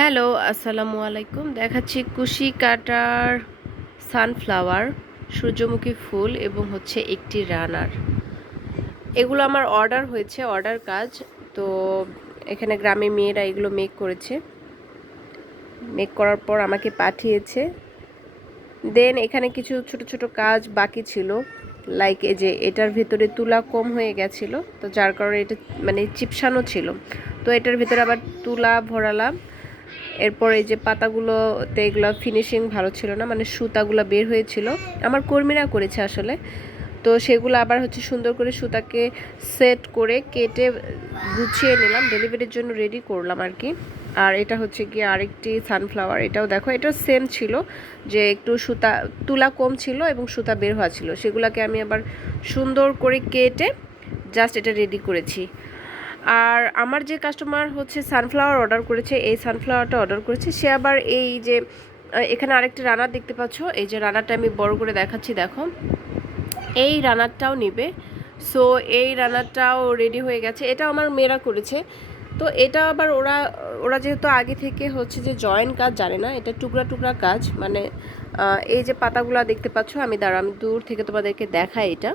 Hello, আসসালামু আলাইকুম। দেখাচ্ছি কুশি কাটার সানফ্লাওয়ার, সূর্যমুখী ফুল এবং হচ্ছে একটি রানার। এগুলো আমার অর্ডার হয়েছে, অর্ডার কাজ। তো এখানে গ্রামে মেয়েরা এগুলো মেক করেছে। মেক করার পর আমাকে পাঠিয়েছে। দেন এখানে কিছু ছোট ছোট কাজ বাকি ছিল। লাইক এই যে এটার ভিতরে তুলা কম হয়ে গেছিল। তো যার কারণে এটা মানে চিপসানো ছিল। তো এটার ভিতরে আবার তুলা ভরালাম। এরপর এই যে পাতাগুলোতে এগুলো ফিনিশিং ভালো ছিল না মানে সুতাগুলো বের হয়েছিল। আমার কর্মীরা করেছে আসলে। তো সেগুলো আবার হচ্ছে সুন্দর করে সুতাকে সেট করে কেটে গুছিয়ে নিলাম ডেলিভারির জন্য রেডি করলাম আর কি। আর এটা হচ্ছে কি আরেকটি সানফ্লাওয়ার এটাও দেখো এটা সেম ছিল, যে একটু সুতা, তুলা কম ছিল এবং সুতা বের হওয়া ছিল। সেগুলোকে আমি আবার সুন্দর করে কেটে জাস্ট এটা রেডি করেছি। আর আমার যে কাস্টমার হচ্ছে সানফ্লাওয়ার অর্ডার করেছে, এই সানফ্লাওয়ারটা অর্ডার করেছে, সে আবার এই যে এখানে আরেকটা রানার দেখতে পাচ্ছ, এই যে রানারটা আমি বড় করে দেখাচ্ছি, দেখো। এই রানারটাও নিবে। সো এই রানারটাও রেডি হয়ে গেছে। এটা আমার মেয়েরা করেছে। তো এটা আবার ওরা ওরা যেহেতু আগে থেকে হচ্ছে যে জয়েন্ট কাজ জানে না, এটা টুকরা টুকরা কাজ। মানে এই যে পাতাগুলো দেখতে পাচ্ছ, আমি দাঁড়া আমি দূর থেকে তোমাদেরকে দেখাই এটা।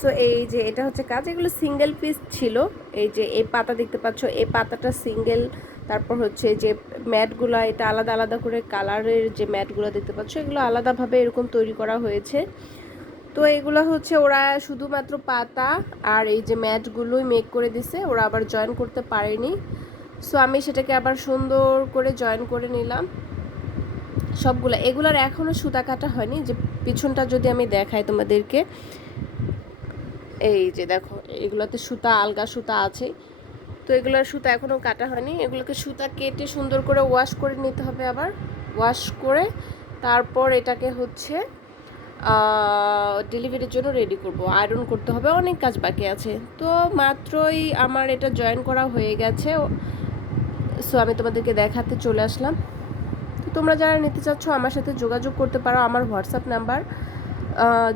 সো এই যে এটা হচ্ছে কাজ, এগুলো সিঙ্গেল পিস ছিল। এই যে এই পাতা দেখতে পাচ্ছ, এই পাতাটা সিঙ্গেল তারপর হচ্ছে যে ম্যাটগুলো এটা আলাদা আলাদা করে কালারের যে ম্যাটগুলো দেখতে পাচ্ছ, এগুলো আলাদাভাবে এরকম তৈরি করা হয়েছে। তো এগুলো হচ্ছে ওরা শুধুমাত্র পাতা আর এই যে ম্যাটগুলোই মেক করে দিছে, ওরা আবার জয়েন করতে পারেনি। সো আমি সেটাকে আবার সুন্দর করে জয়েন করে নিলাম। সবগুলো, এগুলোর এখনও সুতা কাটা হয়নি, যে পিছনটা যদি আমি দেখাই তোমাদেরকে। এই যে দেখো, এগুলোতে সুতা, আলগা সুতা আছে। তো এগুলোর সুতা এখনও কাটা হয়নি। এগুলোকে সুতা কেটে সুন্দর করে ওয়াশ করে নিতে হবে আবার। ওয়াশ করে তারপর এটাকে হচ্ছে ডেলিভারির জন্য রেডি করব। আয়রন করতে হবে, অনেক কাজ বাকি আছে। তো মাত্রই আমার এটা জয়েন করা হয়ে গেছে। সো আমি তোমাদেরকে দেখাতে চলে আসলাম। তো তোমরা যারা নিতে চাচ্ছ, আমার সাথে যোগাযোগ করতে পারো। আমার WhatsApp number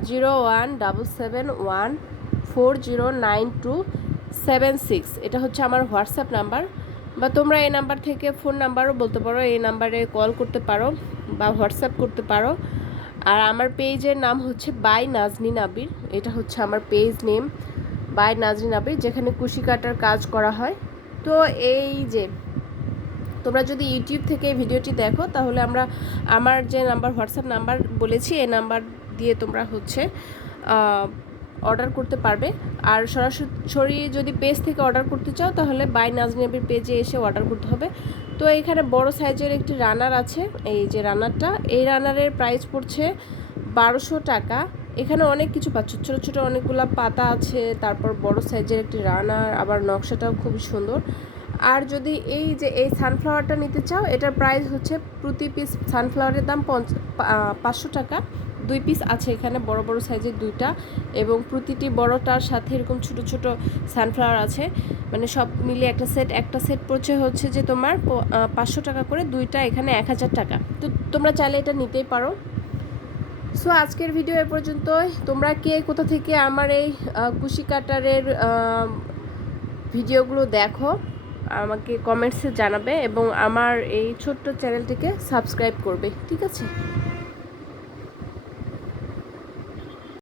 zero one double seven one four zero nine two seven six এটা হচ্ছে আমার হোয়াটসঅ্যাপ নাম্বার। বা তোমরা এই নাম্বার থেকে ফোন নাম্বারও বলতে পারো, এই নাম্বারে কল করতে পারো বা হোয়াটসঅ্যাপ করতে পারো। আর আমার পেজের নাম হচ্ছে বাই নাজনি নাবির এটা হচ্ছে আমার পেজ নেম, বাই নাজনি নাবির যেখানে কুশি কাটার কাজ করা হয়। তো এই যে, তোমরা যদি ইউটিউব থেকে ভিডিওটি দেখো, তাহলে আমরা আমার যে নাম্বার, হোয়াটসঅ্যাপ নাম্বার বলেছি, এই নাম্বার দিয়ে তোমরা হচ্ছে অর্ডার করতে পারবে। আর সরাসরি যদি পেজ থেকে অর্ডার করতে চাও, তাহলে বাই নাজনিয়াবির পেজে এসে অর্ডার করতে হবে। তো এখানে বড় সাইজের একটি রানার আছে, এই যে রানারটা এই রানারের প্রাইস পড়ছে বারোশো টাকা। এখানে অনেক কিছু পাচ্ছ, ছোটো ছোটো অনেকগুলো পাতা আছে, তারপর বড় সাইজের একটি রানার আবার নকশাটাও খুবই সুন্দর। আর যদি এই যে, এই সানফ্লাওয়ারটা নিতে চাও, এটার প্রাইস হচ্ছে প্রতি পিস সানফ্লাওয়ারের দাম পঞ্চ পাঁচশো টাকা। দুই পিস আছে এখানে, বড় বড় সাইজের দুইটা এবং প্রতিটি বড়টার সাথে এরকম ছোট ছোট সানফ্লাওয়ার আছে। মানে সব মিলে একটা সেট একটা সেট পড়ছে হচ্ছে যে তোমার পাঁচশো টাকা করে, দুইটা এখানে এক হাজার টাকা। তো তোমরা চাইলে এটা নিতেই পারো। সো আজকের ভিডিও এ পর্যন্তই। তোমরা কে, কোথা থেকে আমার এই কুশি কাটারের ভিডিওগুলো দেখো, আমাকে কমেন্টসে জানাবে এবং আমার এই ছোট্ট চ্যানেলটিকে সাবস্ক্রাইব করবে। ঠিক আছে?